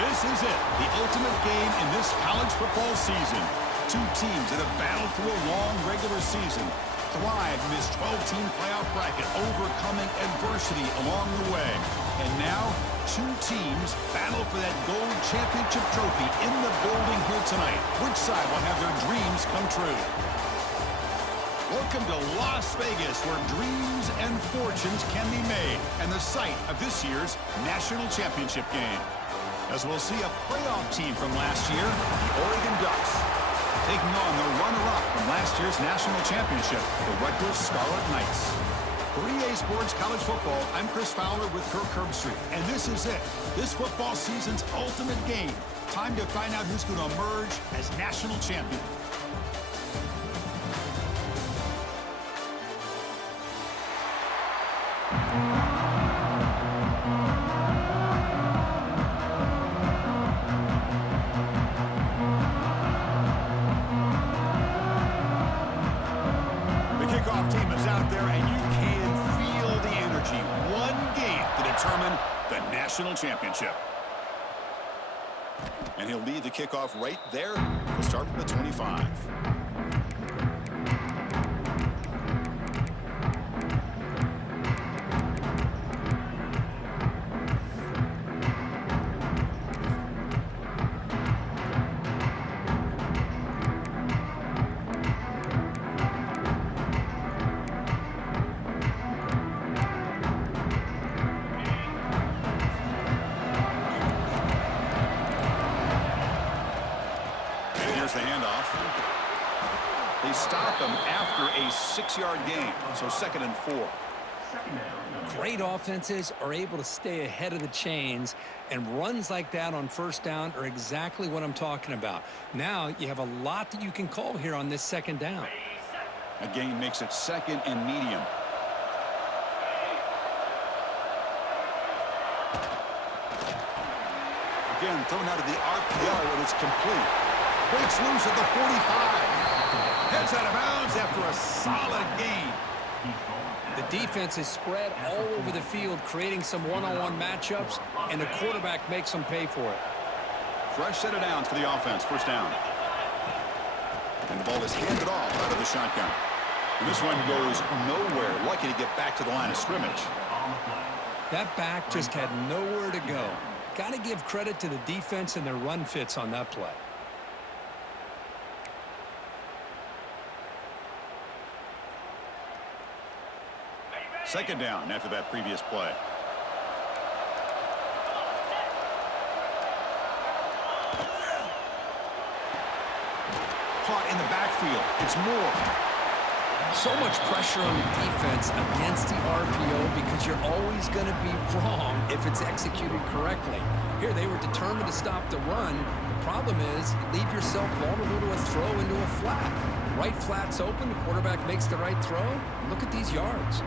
This is it, the ultimate game in this college football season. Two teams that have battled through a long regular season, thrived in this 12-team playoff bracket, overcoming adversity along the way. And now, two teams battle for that gold championship trophy in the building here tonight. Which side will have their dreams come true? Welcome to Las Vegas, where dreams and fortunes can be made, and the site of this year's national championship game. As we'll see a playoff team from last year, the Oregon Ducks, taking on the runner-up from last year's national championship, the Rutgers Scarlet Knights. For EA Sports College Football, I'm Chris Fowler with Kirk Herbstreit, and this is it, this football season's ultimate game. Time to find out who's going to emerge as national champion. Championship. And he'll lead the kickoff right there. We'll start from the 25. They stop him after a 6-yard gain, so 2nd and 4. Great offenses are able to stay ahead of the chains, and runs like that on first down are exactly what I'm talking about. Now you have a lot that you can call here on this 2nd down. A gain makes it 2nd and medium. Again, thrown out of the RPO, and it's complete. Breaks loose at the 45. Heads out of bounds after a solid gain. The defense is spread all over the field, creating some one-on-one matchups, and the quarterback makes them pay for it. Fresh set of downs for the offense, first down. And the ball is handed off out of the shotgun. And this one goes nowhere, lucky to get back to the line of scrimmage. That back just had nowhere to go. Got to give credit to the defense and their run fits on that play. Second down after that previous play. Caught in the backfield. It's Moore. So much pressure on the defense against the RPO because you're always going to be wrong if it's executed correctly. Here they were determined to stop the run. The problem is you leave yourself vulnerable to a throw into a flat. Right flat's open. The quarterback makes the right throw. Look at these yards.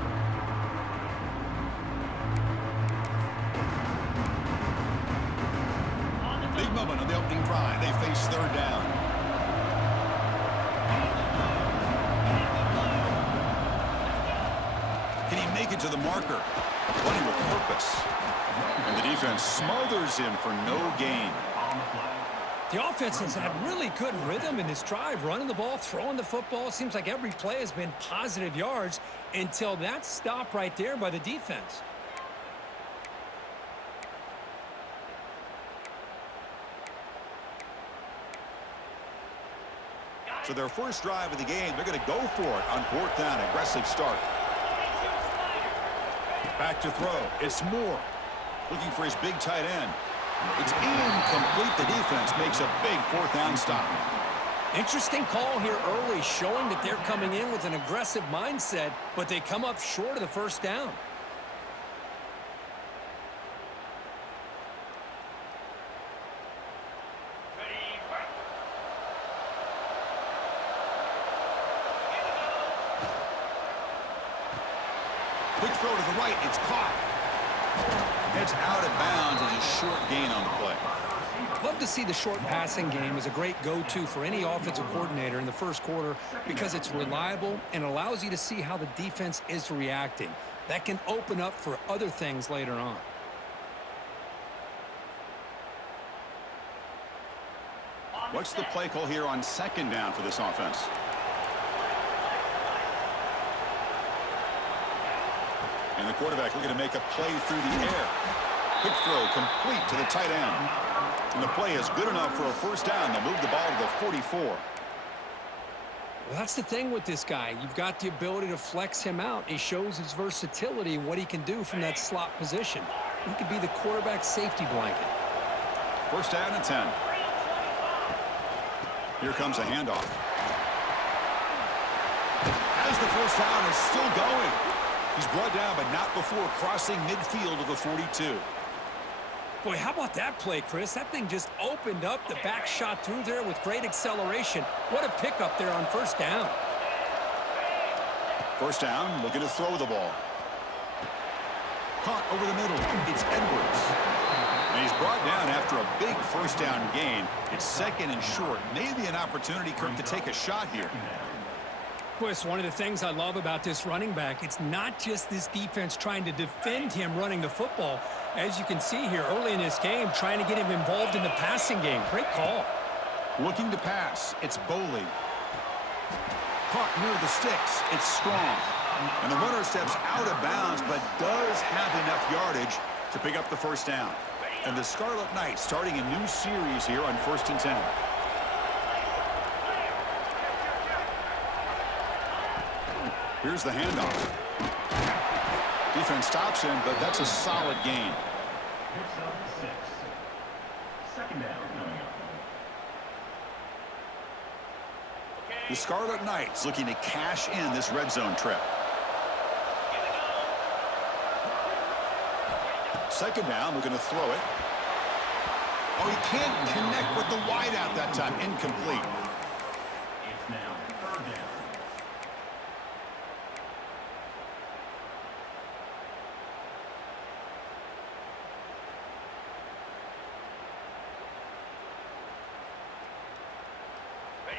Big moment on the opening drive. They face 3rd down. Can he make it to the marker? Running with purpose. And the defense smothers him for no gain. The offense has had really good rhythm in this drive, running the ball, throwing the football. It seems like every play has been positive yards until that stop right there by the defense. So their first drive of the game, they're going to go for it on 4th down. Aggressive start. Back to throw. It's Moore. Looking for his big tight end. It's incomplete. The defense makes a big 4th down stop. Interesting call here early, showing that they're coming in with an aggressive mindset, but they come up short of the first down. Quick throw to the right. It's caught. It's out of bounds as a short gain on the play. Love to see the short passing game as a great go-to for any offensive coordinator in the first quarter because it's reliable and allows you to see how the defense is reacting. That can open up for other things later on. What's the play call here on second down for this offense? And the quarterback looking to make a play through the air. Quick throw complete to the tight end. And the play is good enough for a first down. They'll move the ball to the 44. Well, that's the thing with this guy. You've got the ability to flex him out. He shows his versatility and what he can do from that slot position. He could be the quarterback safety blanket. First down and 10. Here comes a handoff. As the first down is still going. He's brought down, but not before crossing midfield of the 42. Boy, how about that play, Chris? That thing just opened up. The back shot through there with great acceleration. What a pickup there on first down. First down, looking to throw the ball. Caught over the middle. It's Edwards. And he's brought down after a big first down gain. It's second and short. Maybe an opportunity, Kirk, to take a shot here. Boy, it's one of the things I love about this running back. It's not just this defense trying to defend him running the football. As you can see here early in this game, trying to get him involved in the passing game. Great call. Looking to pass. It's Boley. Caught near the sticks. It's Strong. And the runner steps out of bounds, but does have enough yardage to pick up the first down. And the Scarlet Knights starting a new series here on 1st and 10. Here's the handoff. Defense stops him, but that's a solid gain. Second down. The Scarlet Knights looking to cash in this red zone trip. Second down, we're going to throw it. Oh, he can't connect with the wideout that time. Incomplete. It's now third down.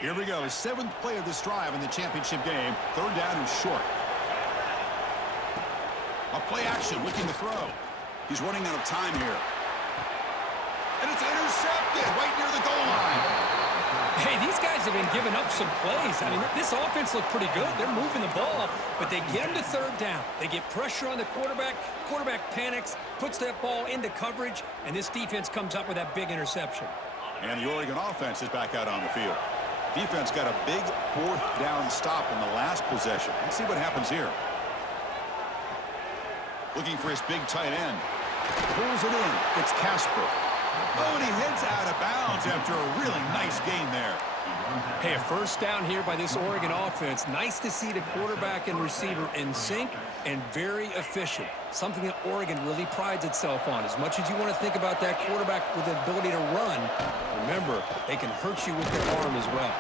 Here we go. 7th play of this drive in the championship game. Third down and short. A play action looking to throw. He's running out of time here. And it's intercepted right near the goal line. Hey, these guys have been giving up some plays. I mean, this offense looked pretty good. They're moving the ball, but they get him to third down. They get pressure on the quarterback. Quarterback panics, puts that ball into coverage, and this defense comes up with that big interception. And the Oregon offense is back out on the field. Defense got a big 4th down stop in the last possession. Let's see what happens here. Looking for his big tight end. Pulls it in. It's Casper. Oh, and he heads out of bounds after a really nice gain there. Hey, a first down here by this Oregon offense. Nice to see the quarterback and receiver in sync and very efficient. Something that Oregon really prides itself on. As much as you want to think about that quarterback with the ability to run, remember, they can hurt you with their arm as well.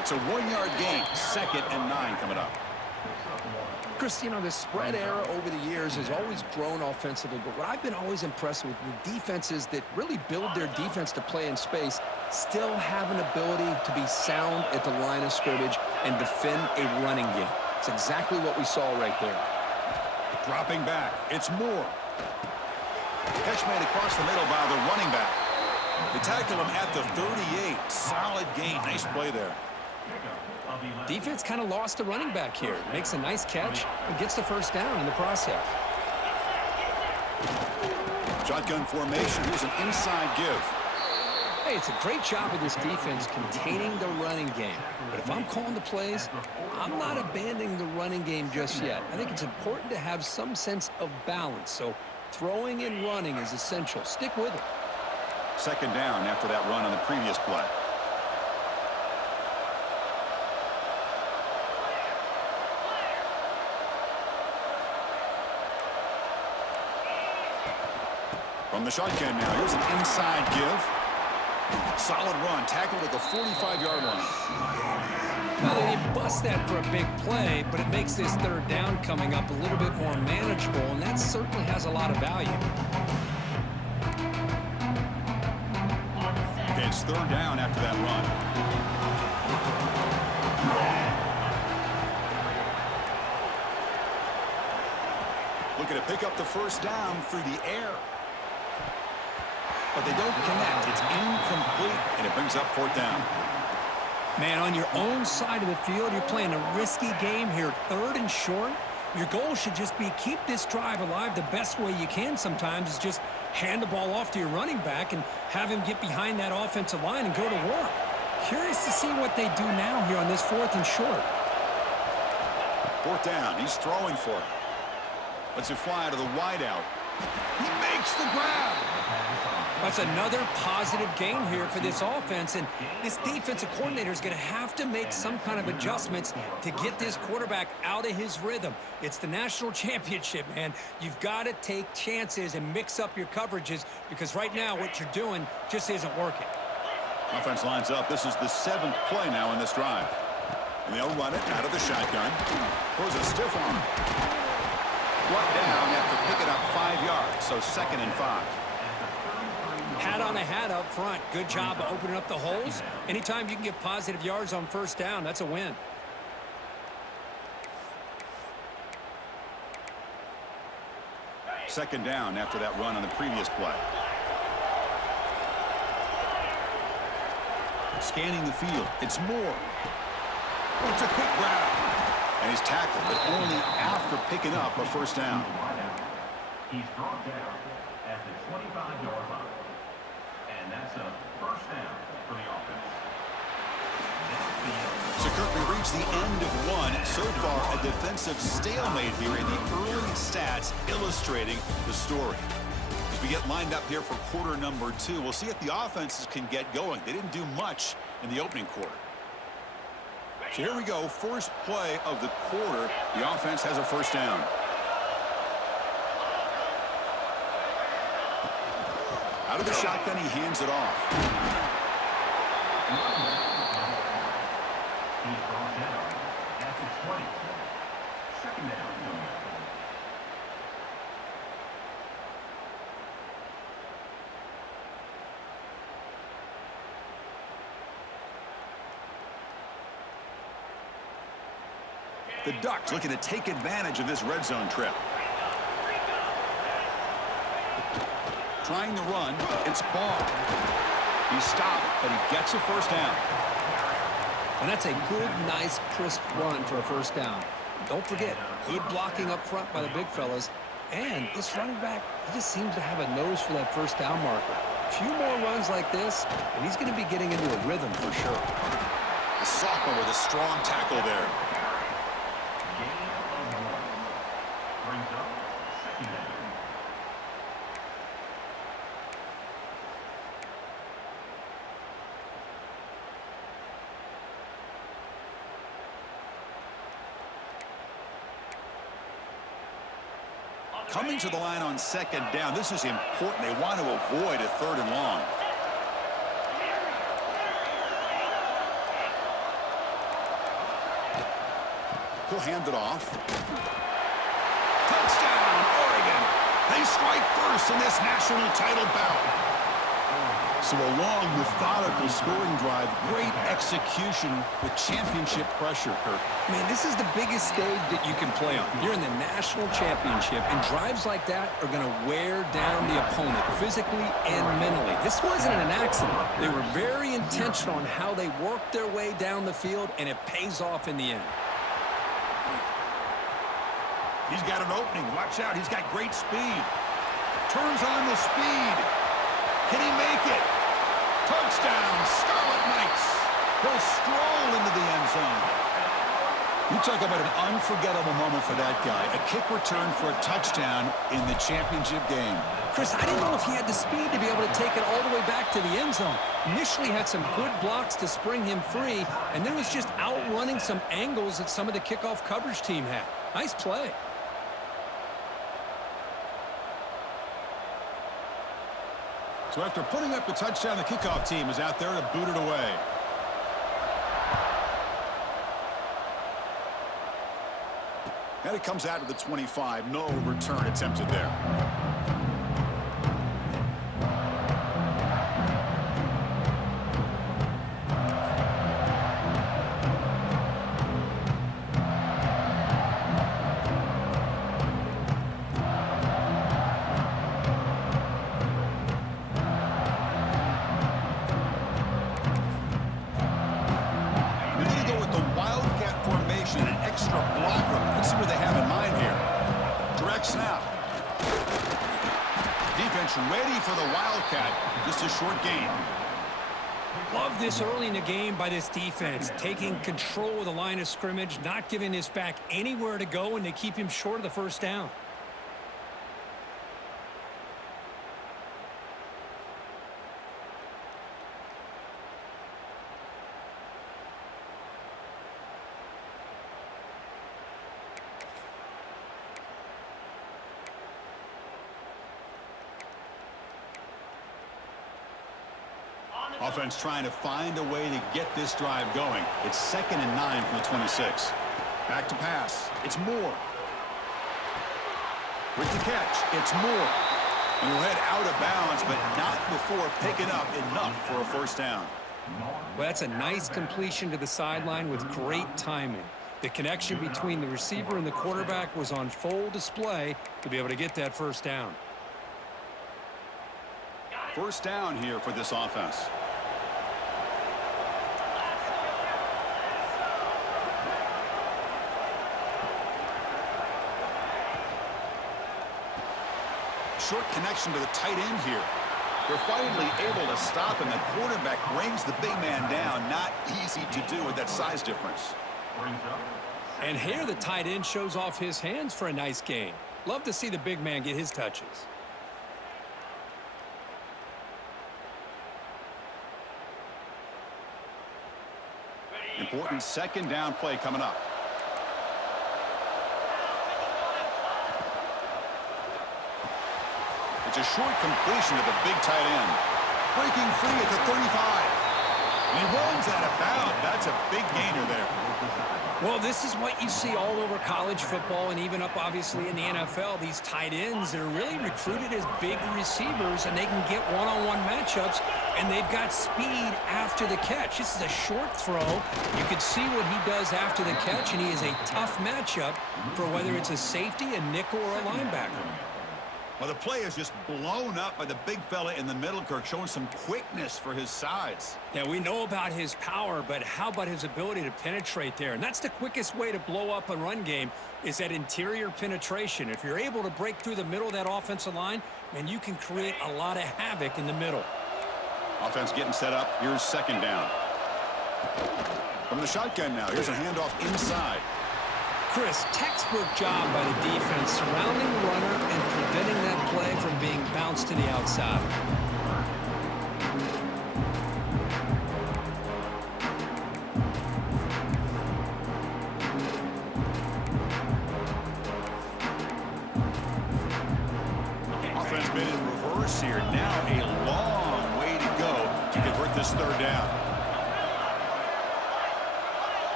It's a 1-yard gain. 2nd and 9 coming up. Chris, you know, the spread era over the years has always grown offensively, but what I've been always impressed with defenses that really build their defense to play in space still have an ability to be sound at the line of scrimmage and defend a running game. It's exactly what we saw right there. Dropping back. It's Moore. Catch made across the middle by the running back. They tackle him at the 38. Solid gain. Nice play there. Defense kind of lost a running back here. Makes a nice catch and gets the first down in the process. Shotgun formation. Here's an inside give. Hey, it's a great job of this defense containing the running game. But if I'm calling the plays, I'm not abandoning the running game just yet. I think it's important to have some sense of balance. So throwing and running is essential. Stick with it. Second down after that run on the previous play. From the shotgun now, here's an inside give. Solid run, tackled at the 45-yard line. Well, they didn't bust that for a big play, but it makes this third down coming up a little bit more manageable, and that certainly has a lot of value. Okay, it's third down after that run. Looking to pick up the first down through the air. but they don't connect. It's incomplete, and it brings up fourth down. Man, on your own side of the field, you're playing a risky game here, 3rd and short. Your goal should just be keep this drive alive the best way you can sometimes is just hand the ball off to your running back and have him get behind that offensive line and go to work. Curious to see what they do now here on this 4th and short. Fourth down. He's throwing for it. Lets it fly to the wideout. He makes the grab. That's another positive gain here for this offense, and this defensive coordinator is going to have to make some kind of adjustments to get this quarterback out of his rhythm. It's the national championship, man. You've got to take chances and mix up your coverages because right now what you're doing just isn't working. Offense lines up. This is the 7th play now in this drive. And they'll run it out of the shotgun. Throws a stiff arm. Brought down after picking up 5 yards, so 2nd and 5. Hat on a hat up front. Good job of opening up the holes. Anytime you can get positive yards on first down, that's a win. Second down after that run on the previous play. Scanning the field. It's Moore. It's a quick grab. And he's tackled, but only after picking up a first down. He's brought down at the 25-yard line. And that's a first down for the offense. So, Kirk, we reached the end of one. So far, a defensive stalemate here in the early stats illustrating the story. As we get lined up here for quarter number 2, we'll see if the offenses can get going. They didn't do much in the opening quarter. So here we go, first play of the quarter. The offense has a first down. Out of the shotgun, he hands it off. He's brought down at the 20. Second down. The Ducks looking to take advantage of this red zone trip. Trying to run. It's Ball. He stopped, but he gets a first down. And that's a good, nice, crisp run for a first down. Don't forget, good blocking up front by the big fellas. And this running back, he just seems to have a nose for that first down marker. A few more runs like this, and he's going to be getting into a rhythm for sure. The sophomore with a strong tackle there. Brings up second down. Coming to the line on second down. This is important. They want to avoid a 3rd and long. He'll hand it off. Touchdown, Oregon. They strike first in this national title bout. So a long, methodical scoring drive. Great execution with championship pressure, Kirk. Man, this is the biggest stage that you can play on. You're in the national championship, and drives like that are going to wear down the opponent physically and mentally. This wasn't an accident. They were very intentional on how they worked their way down the field, and it pays off in the end. He's got an opening. Watch out. He's got great speed. Turns on the speed. Can he make it? Touchdown, Scarlet Knights. He'll stroll into the end zone. You talk about an unforgettable moment for that guy. A kick return for a touchdown in the championship game. Chris, I didn't know if he had the speed to be able to take it all the way back to the end zone. Initially had some good blocks to spring him free, and then was just outrunning some angles that some of the kickoff coverage team had. Nice play. So after putting up the touchdown, the kickoff team is out there to boot it away. And it comes out to the 25. No return attempted there. much ready for the Wildcat. Just a short gain. Love this early in the game by this defense, taking control of the line of scrimmage, not giving this back anywhere to go, and they keep him short of the first down. Offense trying to find a way to get this drive going. It's 2nd and 9 from the 26. Back to pass. It's Moore. With the catch, it's Moore. And he'll head out of bounds, but not before picking up enough for a first down. Well, that's a nice completion to the sideline with great timing. The connection between the receiver and the quarterback was on full display to be able to get that first down. First down here for this offense. Short connection to the tight end here. They're finally able to stop him. The quarterback brings the big man down. Not easy to do with that size difference. And here the tight end shows off his hands for a nice gain. Love to see the big man get his touches. Important second down play coming up. It's a short completion to the big tight end. Breaking free at the 35. And he runs out of bounds. That's a big gainer there. Well, this is what you see all over college football and even up, obviously, in the NFL. These tight ends, they're really recruited as big receivers, and they can get one-on-one matchups, and they've got speed after the catch. This is a short throw. You can see what he does after the catch, and he is a tough matchup for whether it's a safety, a nickel, or a linebacker. Well, the play is just blown up by the big fella in the middle, Kirk, showing some quickness for his size. Yeah, we know about his power, but how about his ability to penetrate there? And that's the quickest way to blow up a run game is that interior penetration. If you're able to break through the middle of that offensive line, then you can create a lot of havoc in the middle. Offense getting set up. Here's second down. From the shotgun now. Here's a handoff inside. Chris, textbook job by the defense surrounding the runner and preventing that play from being bounced to the outside. Offense made in reverse here. Now a long way to go to convert this third down.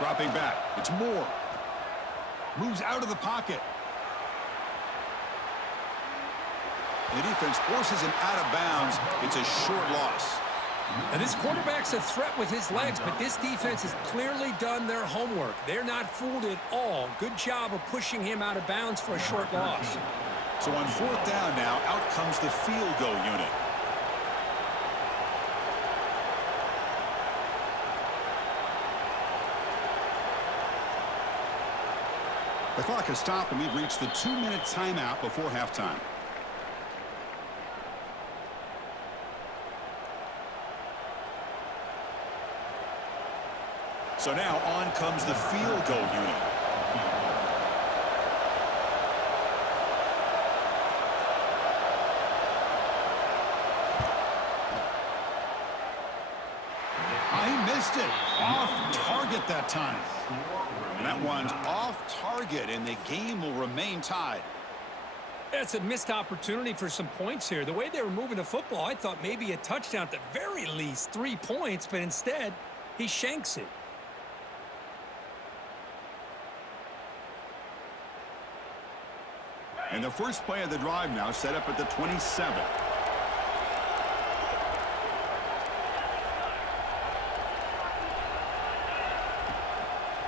Dropping back. It's Moore. Moves out of the pocket. The defense forces him out of bounds. It's a short loss. Now, this quarterback's a threat with his legs, but this defense has clearly done their homework. They're not fooled at all. Good job of pushing him out of bounds for a short loss. So on fourth down now, out comes the field goal unit. The clock has stopped, and we've reached the 2-minute timeout before halftime. So now on comes the field goal unit. He missed it. Off target that time. And that one's off target, and the game will remain tied. That's a missed opportunity for some points here. The way they were moving the football, I thought maybe a touchdown at the very least, 3 points, but instead, he shanks it. And the first play of the drive now set up at the 27.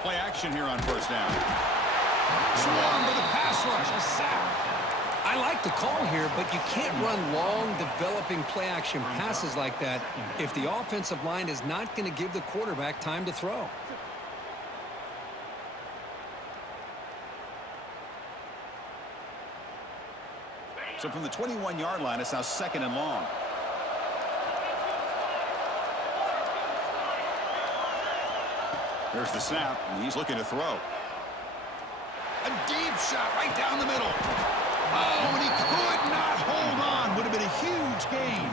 Play action here on first down. Swarmed by the pass rush. A sack. I like the call here, but you can't run long, developing play-action passes like that if the offensive line is not going to give the quarterback time to throw. So from the 21-yard line, it's now 2nd and long. Here's the snap, and he's looking to throw. A deep shot right down the middle. Oh, and he could not hold on. Would have been a huge gain.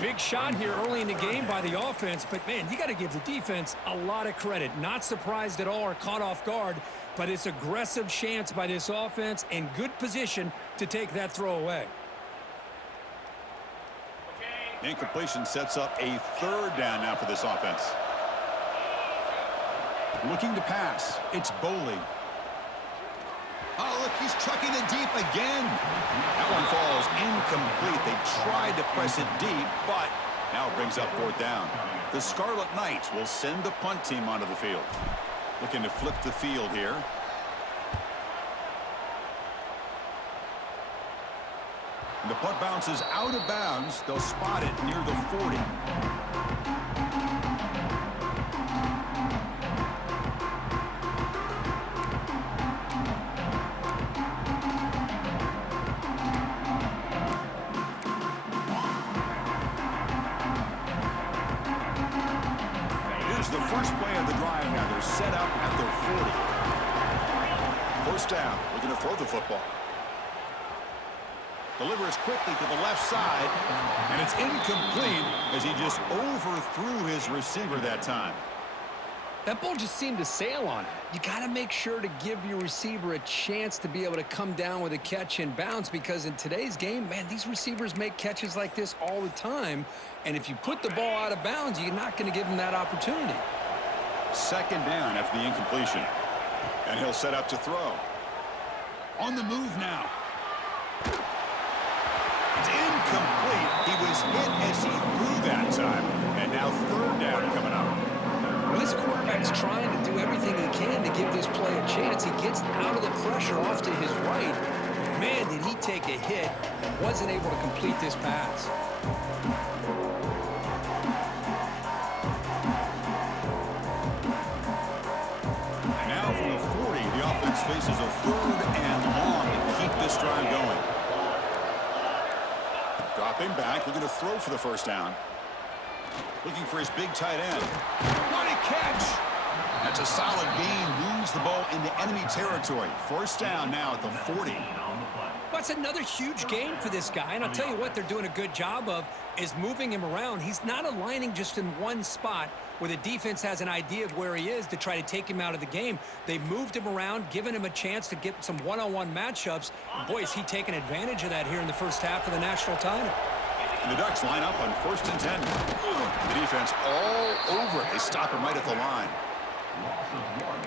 Big shot here early in the game by the offense, but, man, you got to give the defense a lot of credit. Not surprised at all or caught off guard, but it's aggressive chance by this offense and good position to take that throw away. Incompletion sets up a 3rd down now for this offense. Looking to pass. It's Boley. Oh, look, he's trucking it deep again. That one falls incomplete. They tried to press it deep, but now it brings up 4th down. The Scarlet Knights will send the punt team onto the field. Looking to flip the field here. And the punt bounces out of bounds. They'll spot it near the 40. The first play of the drive now. They're set up at their 40. 1st down. We're going to throw the football. Delivers quickly to the left side, and it's incomplete as he just overthrew his receiver that time. That ball just seemed to sail on it. You got to make sure to give your receiver a chance to be able to come down with a catch and bounce, because in today's game, man, these receivers make catches like this all the time. And if you put the ball out of bounds, you're not going to give them that opportunity. 2nd down after the incompletion. And he'll set up to throw. On the move now. It's incomplete. He was hit as he threw that time. And now 3rd down coming up. Well, this quarterback's trying to do everything he can to give this play a chance. He gets out of the pressure off to his right. Man, did he take a hit and wasn't able to complete this pass. Now from the 40, the offense faces a 3rd and long to keep this drive going. Dropping back, looking to throw for the 1st down. Looking for his big tight end. What a catch! That's a solid gain. Moves the ball into enemy territory. 1st down now at the 40. That's another huge gain for this guy, and I'll tell you what they're doing a good job of is moving him around. He's not aligning just in one spot where the defense has an idea of where he is to try to take him out of the game. They've moved him around, given him a chance to get some one-on-one matchups. And boy, is he taking advantage of that here in the first half of the national title. And the Ducks line up on 1st and 10. The defense all over it. They stop him right at the line.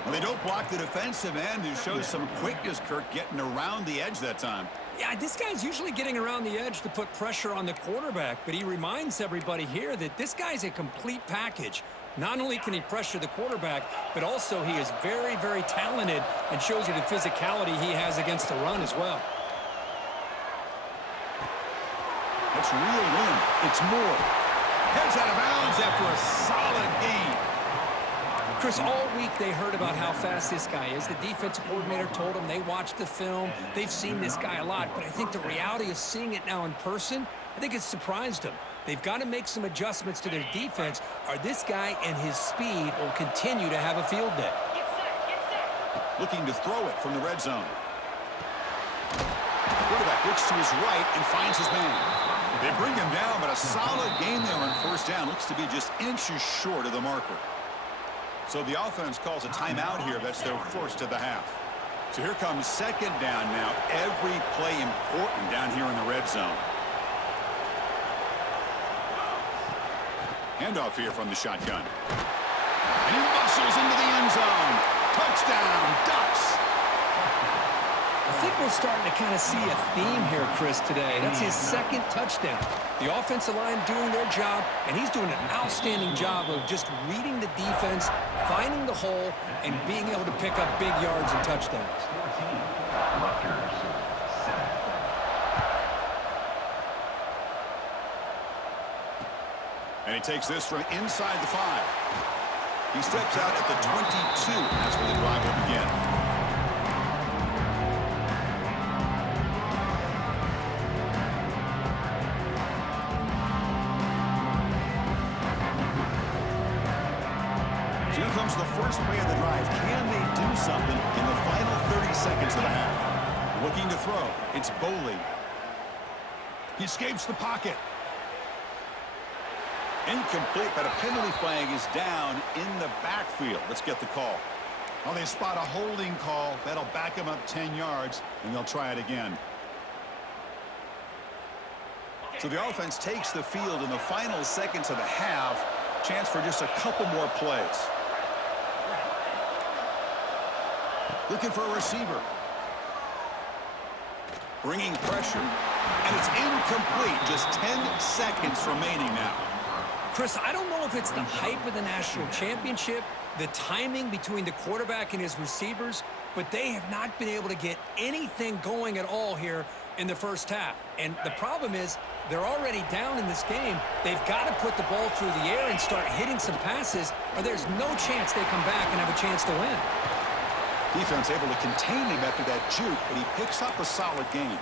Well, they don't block the defensive end, who shows some quickness, Kirk, getting around the edge that time. Yeah, this guy's usually getting around the edge to put pressure on the quarterback, but he reminds everybody here that this guy's a complete package. Not only can he pressure the quarterback, but also he is very, very talented and shows you the physicality he has against the run as well. It's real win. It's more. Heads out of bounds after a solid game. Chris, all week they heard about how fast this guy is. The defensive coordinator told them they watched the film. They've seen this guy a lot, but I think the reality of seeing it now in person, I think it's surprised them. They've got to make some adjustments to their defense, or this guy and his speed will continue to have a field day. Looking to throw it from the red zone. Quarterback looks to his right and finds his man. They bring him down, but a solid gain there on 1st down. Looks to be just inches short of the marker. So the offense calls a timeout here. That's their 1st of the half. So here comes 2nd down now. Every play important down here in the red zone. Handoff here from the shotgun. And he muscles into the end zone. Touchdown, Ducks. I think we're starting to kind of see a theme here, Chris, today. That's his 2nd touchdown. The offensive line doing their job, and he's doing an outstanding job of just reading the defense, finding the hole, and being able to pick up big yards and touchdowns. And he takes this from inside the 5. He steps out at the 22. That's where the drive will begin. comes the first play of the drive. Can they do something in the final 30 seconds of the half? Looking to throw. It's Boley. He escapes the pocket. Incomplete, but a penalty flag is down in the backfield. Let's get the call. Well, they spot a holding call. That'll back them up 10 yards, and they'll try it again. So the offense takes the field in the final seconds of the half. Chance for just a couple more plays. Looking for a receiver. Bringing pressure. And it's incomplete. Just 10 seconds remaining now. Chris, I don't know if it's the hype of the national championship, the timing between the quarterback and his receivers, but they have not been able to get anything going at all here in the first half. And the problem is they're already down in this game. They've got to put the ball through the air and start hitting some passes, or there's no chance they come back and have a chance to win. Defense able to contain him after that juke, but he picks up a solid gain.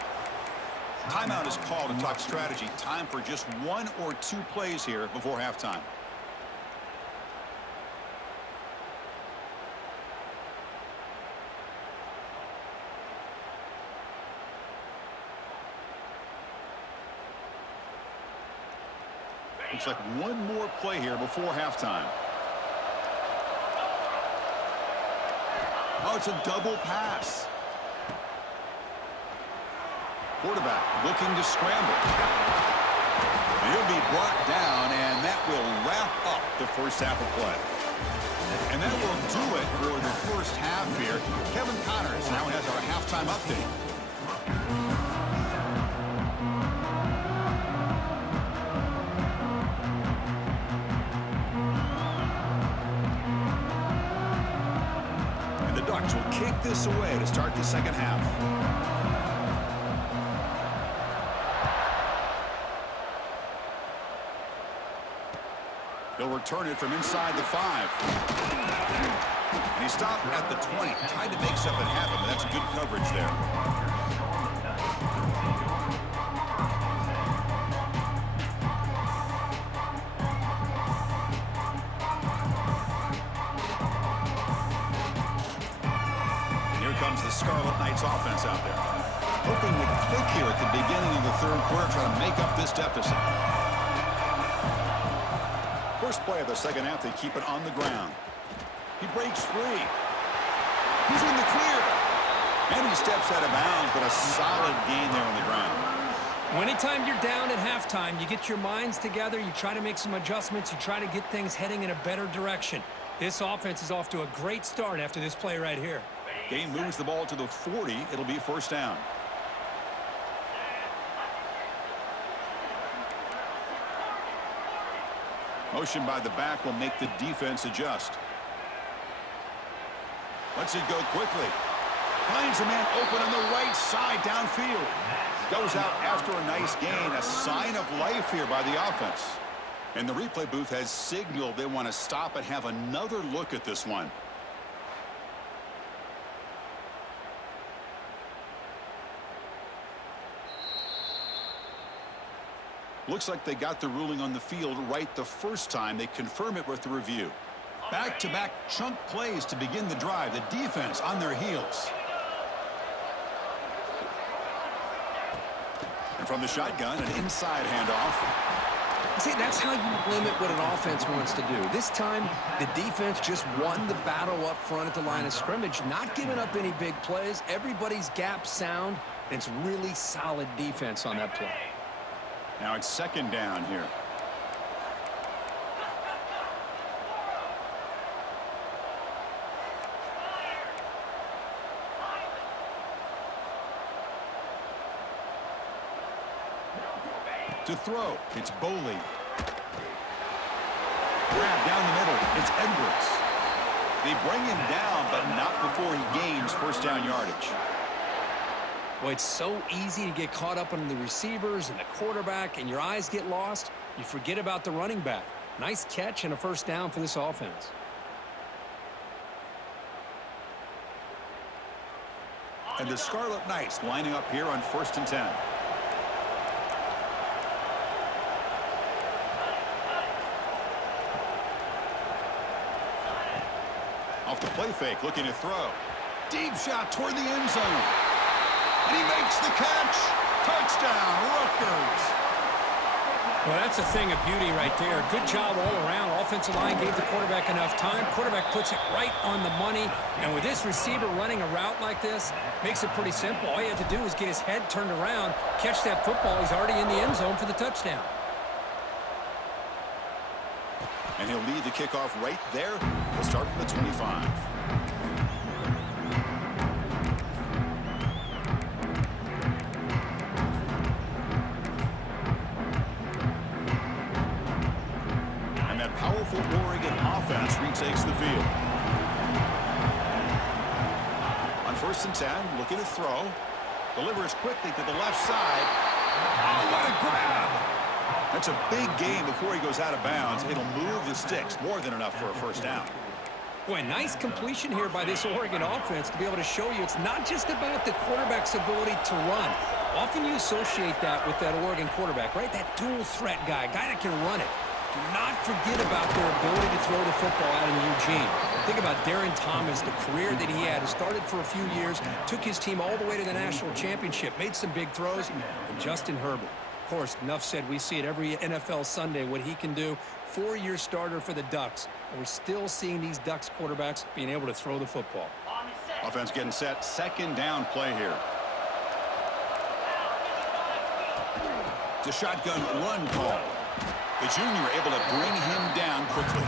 Timeout is called to talk strategy. Time for just 1 or 2 plays here before halftime. Looks like 1 more play here before halftime. Oh, it's a double pass. Quarterback looking to scramble. He'll be brought down, and that will wrap up the first half of play. And that will do it for the first half here. Kevin Connors now has our halftime update. And the Ducks will kick this away to start the second half. He'll return it from inside the 5. And he stopped at the 20. Tried to make something happen, but that's good coverage there. And here comes the Scarlet Knights offense out there. Hoping to click here at the beginning of the third quarter, trying to make up this deficit. First play of the second half, they keep it on the ground. He breaks free. He's in the clear. And he steps out of bounds, but a solid gain there on the ground. Anytime you're down at halftime, you get your minds together, you try to make some adjustments, you try to get things heading in a better direction. This offense is off to a great start after this play right here. Game moves the ball to the 40. It'll be first down. Motion by the back will make the defense adjust. Lets it go quickly. Finds a man open on the right side downfield. Goes out after a nice gain. A sign of life here by the offense. And the replay booth has signaled they want to stop and have another look at this one. Looks like they got the ruling on the field right the first time. They confirm it with the review. Back-to-back chunk plays to begin the drive. The defense on their heels. And from the shotgun, an inside handoff. See, that's how you limit what an offense wants to do. This time, the defense just won the battle up front at the line of scrimmage, not giving up any big plays. Everybody's gap sound, and it's really solid defense on that play. Now it's second down here. To throw, it's Boley. Grab down the middle, it's Edwards. They bring him down, but not before he gains first down yardage. Boy, it's so easy to get caught up on the receivers and the quarterback, and your eyes get lost. You forget about the running back. Nice catch and a first down for this offense. And the Scarlet Knights lining up here on 1st and 10. Off the play fake, looking to throw. Deep shot toward the end zone. And he makes the catch. Touchdown, Rutgers. Well, that's a thing of beauty right there. Good job all around. Offensive line gave the quarterback enough time. Quarterback puts it right on the money. And with this receiver running a route like this, makes it pretty simple. All you have to do is get his head turned around, catch that football. He's already in the end zone for the touchdown. And he'll lead the kickoff right there. He'll start from the 25. And that powerful Oregon offense retakes the field. On 1st and 10, looking to throw. Delivers quickly to the left side. Oh, what a grab! That's a big gain before he goes out of bounds. It'll move the sticks. More than enough for a first down. Boy, nice completion here by this Oregon offense to be able to show you it's not just about the quarterback's ability to run. Often you associate that with that Oregon quarterback, right? That dual threat guy that can run it. Do not forget about their ability to throw the football out in Eugene. Think about Darren Thomas, the career that he had. He started for a few years, took his team all the way to the national championship, made some big throws, and Justin Herbert. Of course, enough said, we see it every NFL Sunday what he can do. 4-year starter for the Ducks. And we're still seeing these Ducks quarterbacks being able to throw the football. Offense getting set. 2nd down play here. It's a shotgun run call. The junior able to bring him down quickly.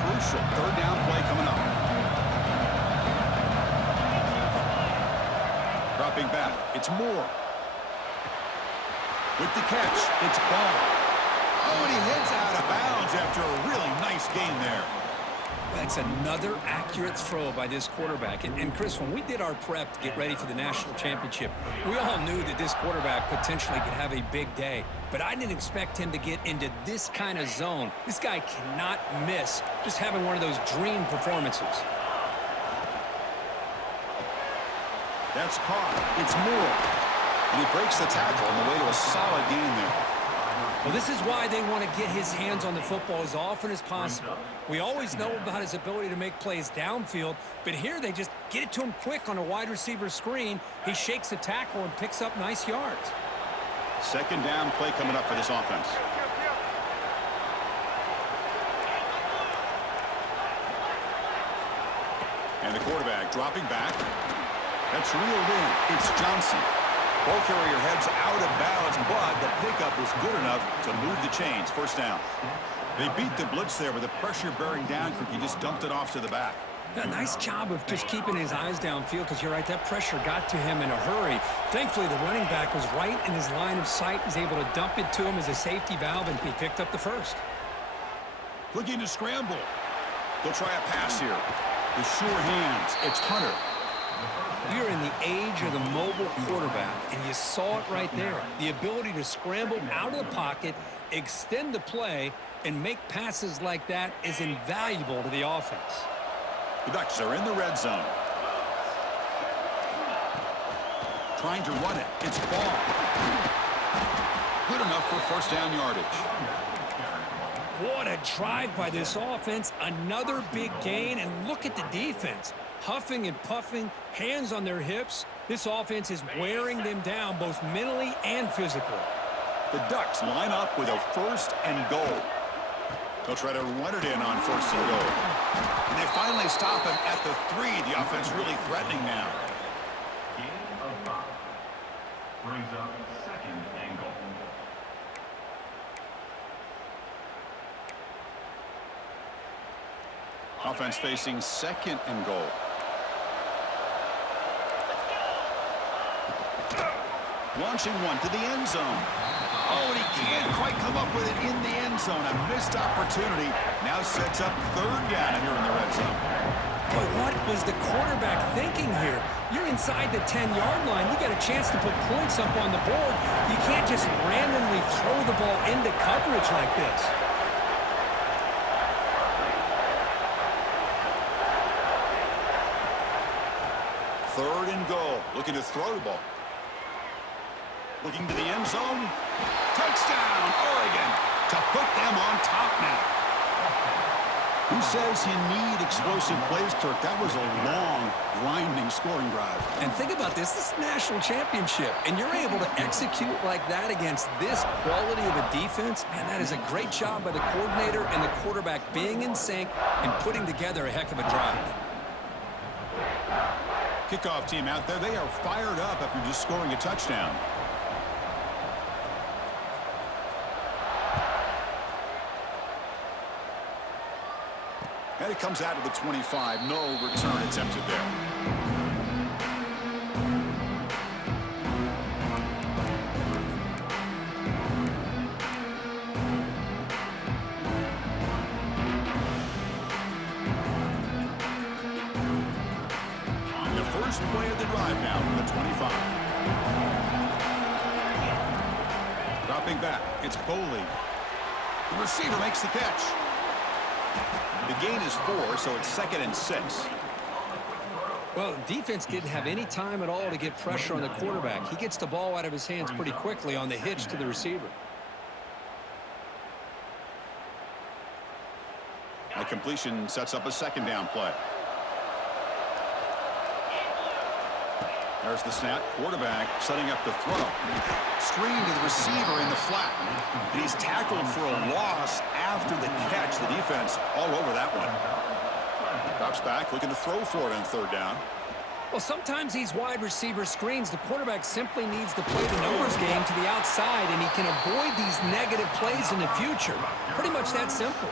Crucial 3rd down play coming up. Dropping back, it's Moore. With the catch, it's Ball. Oh, and he heads out of bounds after a really nice gain there. That's another accurate throw by this quarterback. And Chris, when we did our prep to get ready for the national championship, we all knew that this quarterback potentially could have a big day. But I didn't expect him to get into this kind of zone. This guy cannot miss just having one of those dream performances. That's caught. It's Moore. And he breaks the tackle on the way to a solid gain there. Well, this is why they want to get his hands on the football as often as possible. We always know about his ability to make plays downfield, but here they just get it to him quick on a wide receiver screen. He shakes the tackle and picks up nice yards. 2nd down play coming up for this offense. And the quarterback dropping back. That's reeled in. It's Johnson. Ball carrier heads out of bounds, but the pickup was good enough to move the chains. 1st down. They beat the blitz there with the pressure bearing down. He just dumped it off to the back. A nice job of just keeping his eyes downfield because you're right, that pressure got to him in a hurry. Thankfully, the running back was right in his line of sight. He's able to dump it to him as a safety valve, and he picked up the 1st. Looking to scramble. They'll try a pass here. With sure hands, it's Hunter. We're in the age of the mobile quarterback, and you saw it right there. The ability to scramble out of the pocket, extend the play, and make passes like that is invaluable to the offense. The Ducks are in the red zone. Trying to run it. It's Ball. Good enough for 1st down yardage. What a drive by this offense. Another big gain, and look at the defense. Huffing and puffing, hands on their hips. This offense is wearing them down both mentally and physically. The Ducks line up with a 1st and goal. They'll try to run it in on 1st and goal. And they finally stop him at the 3. The offense really threatening now. Gain of 5. Brings up 2nd and goal. Offense facing 2nd and goal. Launching one to the end zone. Oh, and he can't quite come up with it in the end zone. A missed opportunity. Now sets up 3rd down here in the red zone. But what was the quarterback thinking here? You're inside the 10-yard line. You got a chance to put points up on the board. You can't just randomly throw the ball into coverage like this. Third and goal. Looking to throw the ball. Looking to the end zone. Touchdown, Oregon, to put them on top now. Who says you need explosive plays, Kirk? That was a long, grinding scoring drive. And think about this. This is a national championship, and you're able to execute like that against this quality of a defense. Man, that is a great job by the coordinator and the quarterback being in sync and putting together a heck of a drive. Kickoff team out there. They are fired up after just scoring a touchdown. And it comes out of the 25. No return attempted there. The first play of the drive now from the 25. Dropping back. It's Boley. The receiver makes the catch. The gain is 4, so it's 2nd and 6. Well, the defense didn't have any time at all to get pressure on the quarterback. He gets the ball out of his hands pretty quickly on the hitch to the receiver. The completion sets up a 2nd down play. There's the snap. Quarterback setting up the throw. Screen to the receiver in the flat. And he's tackled for a loss after the catch. The defense all over that one. Drops back, looking to throw for it on 3rd down. Well, sometimes these wide receiver screens, the quarterback simply needs to play the numbers game to the outside, and he can avoid these negative plays in the future. Pretty much that simple.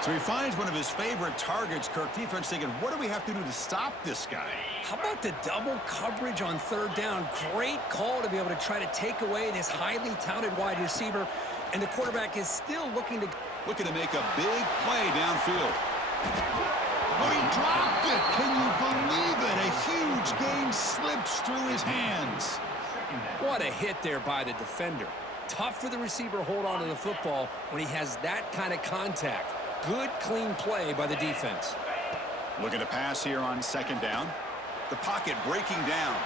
So he finds one of his favorite targets. Kirk, defense thinking, what do we have to do to stop this guy? How about the double coverage on 3rd down? Great call to be able to try to take away this highly touted wide receiver, and the quarterback is still looking to make a big play downfield. Oh, he dropped it. Can you believe it? A huge gain slips through his hands. What a hit there by the defender. Tough for the receiver to hold on to the football when he has that kind of contact. Good, clean play by the defense. Looking to pass here on 2nd down. The pocket breaking down.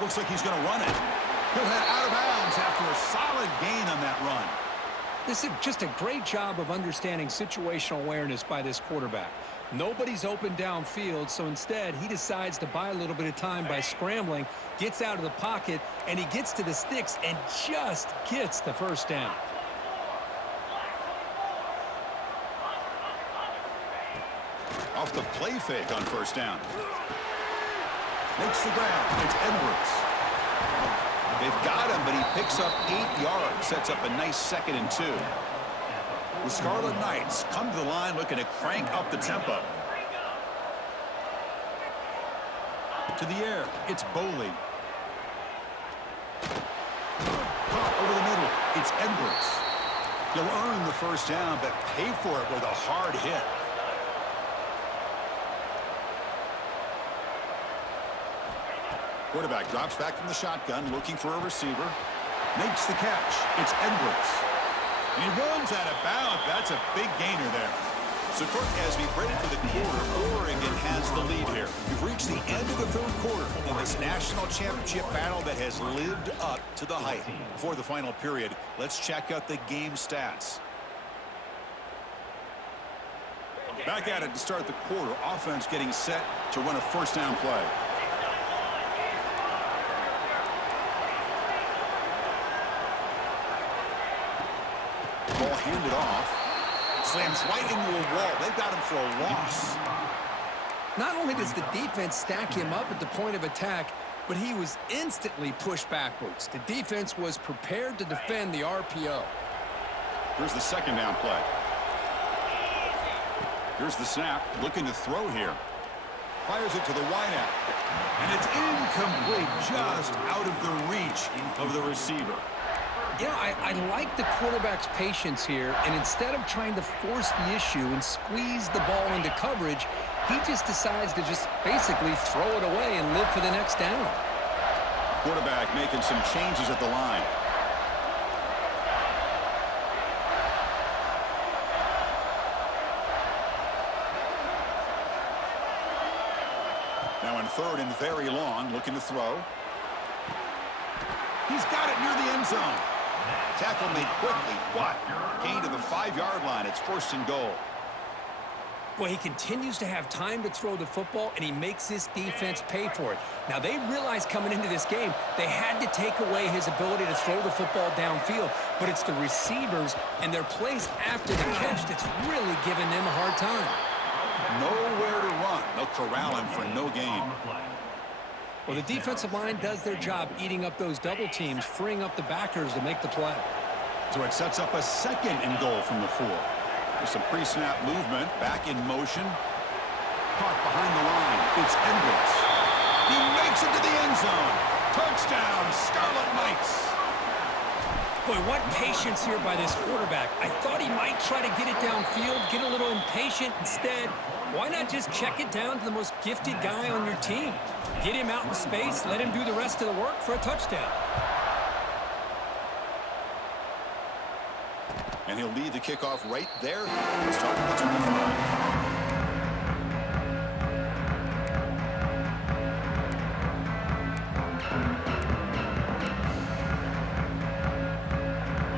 Looks like he's going to run it. He'll head out of bounds after a solid gain on that run. This is just a great job of understanding situational awareness by this quarterback. Nobody's open downfield, so instead he decides to buy a little bit of time by scrambling, gets out of the pocket, and he gets to the sticks and just gets the 1st down. Off the play fake on 1st down. Makes the grab. It's Edwards. They've got him, but he picks up 8 yards. Sets up a nice 2nd and 2. The Scarlet Knights come to the line looking to crank up the tempo. To the air. It's Boley. Over the middle. It's Edwards. He'll earn the 1st down, but pay for it with a hard hit. Quarterback drops back from the shotgun, looking for a receiver. Makes the catch. It's Edwards. And he runs out of bounds. That's a big gainer there. So, Kirk, as we break for the quarter, Oregon has the lead here. We've reached the end of the 3rd quarter in this national championship battle that has lived up to the hype. Before the final period, let's check out the game stats. Back at it to start the quarter. Offense getting set to run a 1st down play. Ball handed off. Slams right into a wall. They've got him for a loss. Not only does the defense stack him up at the point of attack, but he was instantly pushed backwards. The defense was prepared to defend the RPO. Here's the 2nd down play. Here's the snap. Looking to throw here. Fires it to the wideout. And it's incomplete, just out of the reach of the receiver. You know, I like the quarterback's patience here, and instead of trying to force the issue and squeeze the ball into coverage, he just decides to just basically throw it away and live for the next down. Quarterback making some changes at the line. On third and very long, looking to throw. He's got it near the end zone. Tackle made quickly, but gain to the 5-yard line. It's first and goal. Well, he continues to have time to throw the football, and he makes this defense pay for it. Now, they realized coming into this game they had to take away his ability to throw the football downfield, but it's the receivers and their plays after the catch that's really giving them a hard time. Nowhere to run. They'll corral him for no gain. Well, the defensive line does their job eating up those double teams, freeing up the backers to make the play. So it sets up a second and goal from the 4. With some pre-snap movement, back in motion. Caught behind the line. It's Edwards. He makes it to the end zone. Touchdown, Scarlet Knights. Boy, what patience here by this quarterback. I thought he might try to get it downfield, get a little impatient. Instead, why not just check it down to the most gifted guy on your team? Get him out in space, let him do the rest of the work for a touchdown. And he'll lead the kickoff right there. Let's talk about the 25.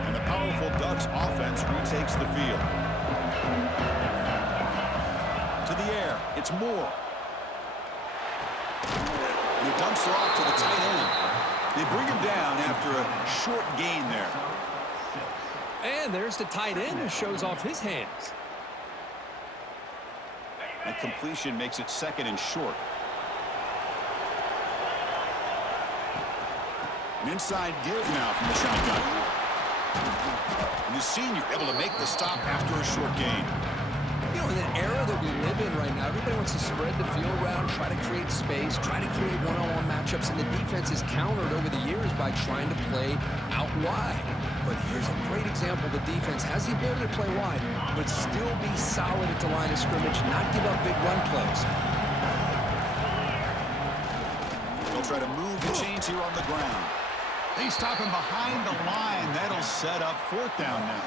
And the powerful Ducks offense retakes the field. To the air, it's Moore. And he dumps it off to the tight end. They bring him down after a short gain there. And there's the tight end who shows off his hands. That completion makes it second and short. An inside give now from the shotgun. And the senior able to make the stop after a short gain. You know, in the era that we live in right now, everybody wants to spread the field around, try to create space, try to create one-on-one matchups, and the defense is countered over the years by trying to play out wide. But here's a great example. The defense has the ability to play wide, but still be solid at the line of scrimmage, not give up big run plays. They'll try to move the chains here on the ground. They stop him behind the line. That'll set up fourth down now.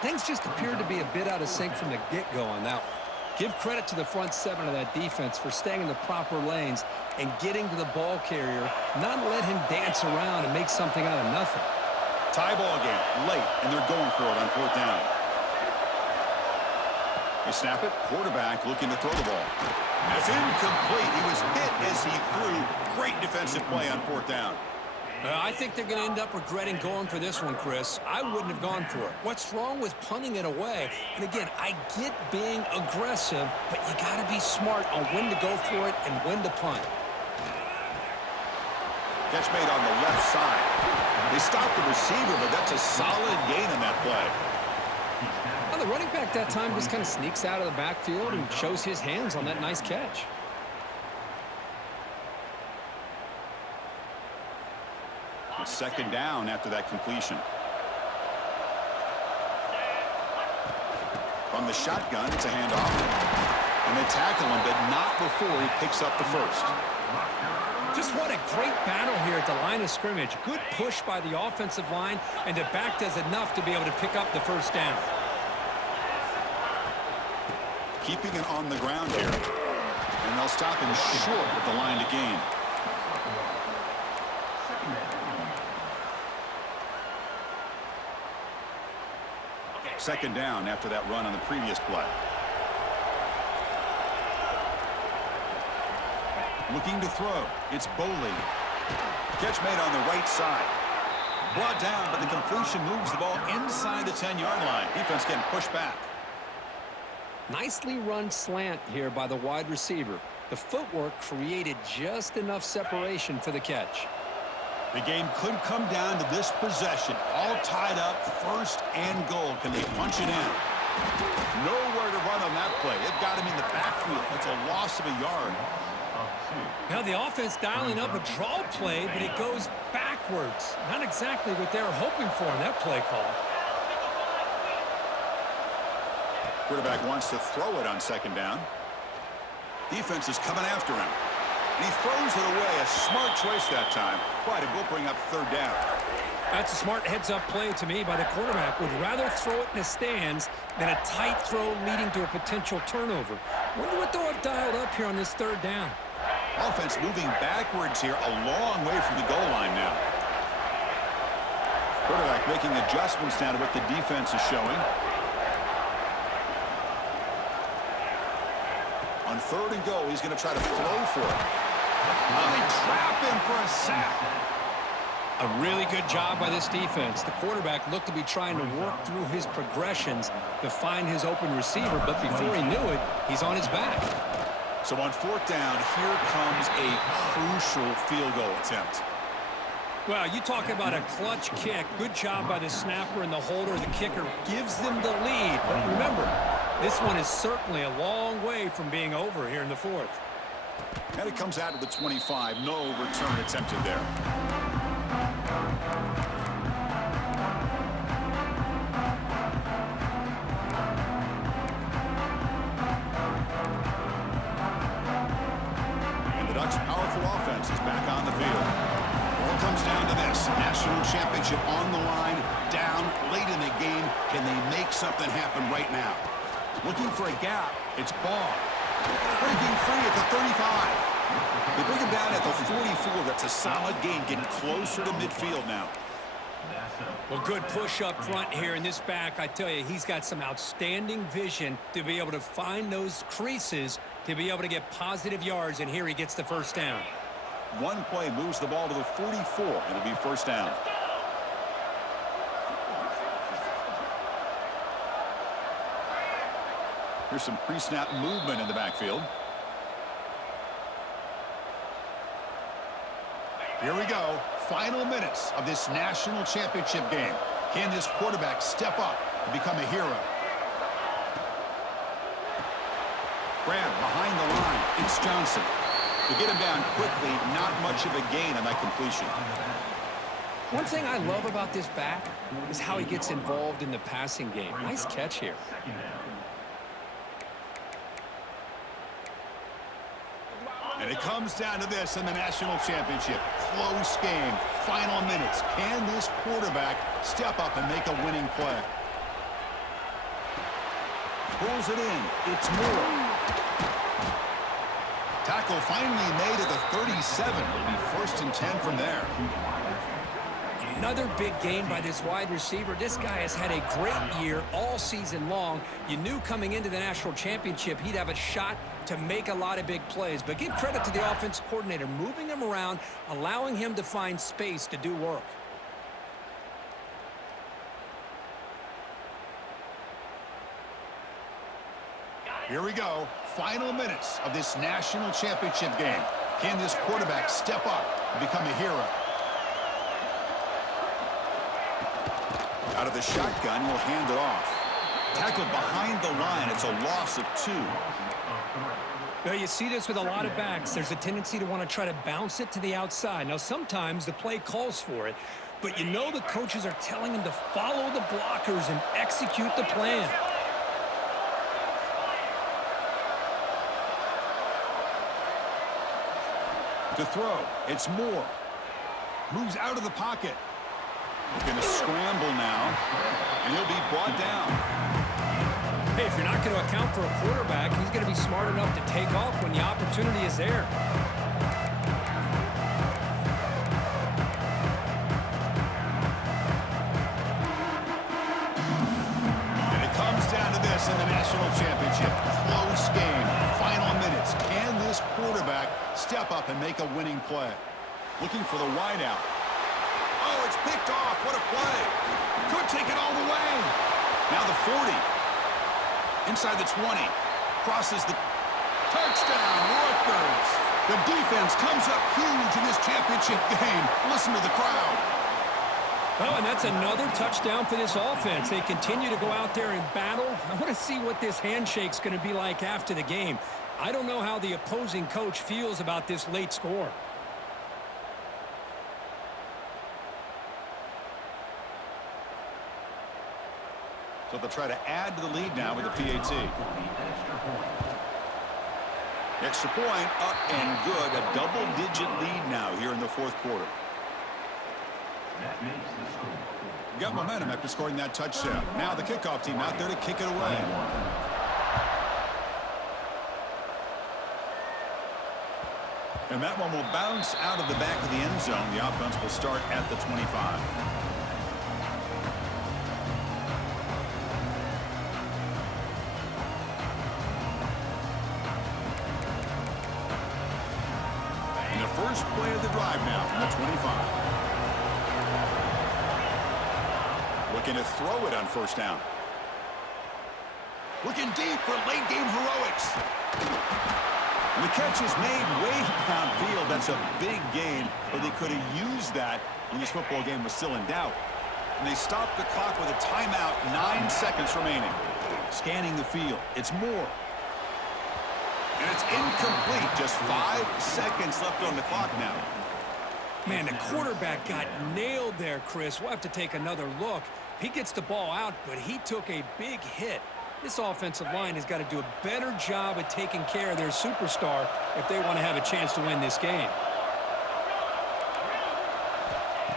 Things just appeared to be a bit out of sync from the get-go on that one. Give credit to the front 7 of that defense for staying in the proper lanes and getting to the ball carrier, not let him dance around and make something out of nothing. Tie ball game, late, and they're going for it on fourth down. They snap it, quarterback looking to throw the ball. That's incomplete. He was hit as he threw. Great defensive play on fourth down. I think they're going to end up regretting going for this one, Chris. I wouldn't have gone for it. What's wrong with punting it away? And again, I get being aggressive, but you got to be smart on when to go for it and when to punt. Catch made on the left side. They stopped the receiver, but that's a solid gain on that play. Well, the running back that time just kind of sneaks out of the backfield and shows his hands on that nice catch. It's second down after that completion. From the shotgun, it's a handoff. And they tackle him, but not before he picks up the first. Just what a great battle here at the line of scrimmage. Good push by the offensive line, and the back does enough to be able to pick up the first down. Keeping it on the ground here. And they'll stop him short at the line to gain. Second down after that run on the previous play. Looking to throw. It's Boley. Catch made on the right side. Brought down, but the completion moves the ball inside the 10-yard line. Defense getting pushed back. Nicely run slant here by the wide receiver. The footwork created just enough separation for the catch. The game could come down to this possession. All tied up, first and goal. Can they punch it in? Nowhere to run on that play. It got him in the backfield. That's a loss of a yard. Now the offense dialing up a draw play, but it goes backwards. Not exactly what they were hoping for in that play call. Quarterback wants to throw it on second down. Defense is coming after him. And he throws it away. A smart choice that time. But it will bring up third down. That's a smart heads-up play to me by the quarterback. Would rather throw it in the stands than a tight throw leading to a potential turnover. Wonder what they'll have dialed up here on this third down. Offense moving backwards here, a long way from the goal line now. Quarterback making adjustments now to what the defense is showing. On 3rd and goal, he's going to try to throw for it. They trap him for a sack. A really good job by this defense. The quarterback looked to be trying to work through his progressions to find his open receiver, but before he knew it, he's on his back. So on 4th down, here comes a crucial field goal attempt. Well, you talk about a clutch kick. Good job by the snapper and the holder. The kicker gives them the lead. But remember, this one is certainly a long way from being over here in the 4th. And it comes out to the 25. No return attempted there. And the Ducks' powerful offense is back on the field. All comes down to this. National championship on the line, down late in the game. Can they make something happen right now? Looking for a gap. It's Baugh. Breaking free at the 35. They bring him down at the 44. That's a solid gain, getting closer to midfield now. Well, good push up front here in this back. I tell you, he's got some outstanding vision to be able to find those creases, to be able to get positive yards, and here he gets the first down. One play moves the ball to the 44. It'll be first down. Here's some pre-snap movement in the backfield. Here we go. Final minutes of this national championship game. Can this quarterback step up and become a hero? Grab behind the line. It's Johnson. To get him down quickly, not much of a gain on that completion. One thing I love about this back is how he gets involved in the passing game. Nice catch here. And it comes down to this in the national championship. Close game. Final minutes. Can this quarterback step up and make a winning play? Pulls it in. It's Moore. Tackle finally made at the 37. It'll be 1st and 10 from there. Another big gain by this wide receiver. This guy has had a great year all season long. You knew coming into the national championship he'd have a shot to make a lot of big plays. But give credit to the offensive coordinator, moving him around, allowing him to find space to do work. Here we go. Final minutes of this national championship game. Can this quarterback step up and become a hero? Out of the shotgun, he'll hand it off. Tackled behind the line. It's a loss of 2. Well, you see this with a lot of backs. There's a tendency to want to try to bounce it to the outside. Now, sometimes the play calls for it, but you know the coaches are telling him to follow the blockers and execute the plan. To throw, it's Moore. Moves out of the pocket. Looking to scramble now, and he'll be brought down. Hey, if you're not going to account for a quarterback, he's going to be smart enough to take off when the opportunity is there. And it comes down to this in the national championship. Close game, final minutes. Can this quarterback step up and make a winning play? Looking for the wideout. Oh, it's picked off. What a play. Could take it all the way. Now the 40. Inside the 20. Crosses the touchdown. Rutgers. The defense comes up huge in this championship game. Listen to the crowd. Oh, and that's another touchdown for this offense. They continue to go out there and battle. I want to see what this handshake's going to be like after the game. I don't know how the opposing coach feels about this late score. So they'll try to add to the lead now with the PAT. Extra point up and good. A double-digit lead now here in the 4th quarter. You got momentum after scoring that touchdown. Now the kickoff team out there to kick it away. And that one will bounce out of the back of the end zone. The offense will start at the 25. And the first play of the drive now from the 25. Looking to throw it on first down. Looking deep for late-game heroics. And the catch is made way downfield. That's a big gain, but they could have used that when this football game was still in doubt. And they stopped the clock with a timeout, 9 seconds remaining. Scanning the field. It's more. And it's incomplete. Just 5 seconds left on the clock now. Man, the quarterback got nailed there, Chris. We'll have to take another look. He gets the ball out, but he took a big hit. This offensive line has got to do a better job at taking care of their superstar if they want to have a chance to win this game.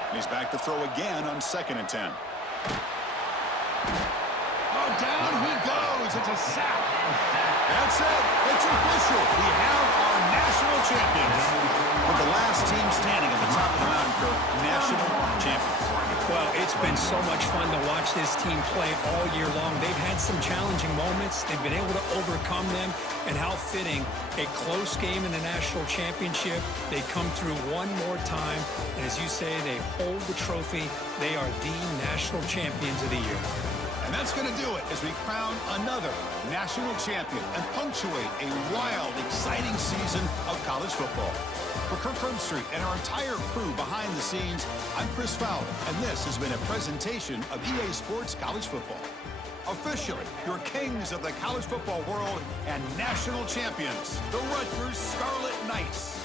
He's back to throw again on 2nd and 10. Oh, down he goes. It's a sack. That's it. It's official. We have our national champions. With the last team standing at the top of the mountain, Kirk, national champions. Well, it's been so much fun to watch this team play all year long. They've had some challenging moments. They've been able to overcome them. And how fitting, a close game in the national championship. They come through one more time. And as you say, they hold the trophy. They are the national champions of the year. And that's going to do it as we crown another national champion and punctuate a wild, exciting season of college football. For Kirk Herbstreit and our entire crew behind the scenes, I'm Chris Fowler, and this has been a presentation of EA Sports College Football. Officially, your kings of the college football world and national champions, the Rutgers Scarlet Knights.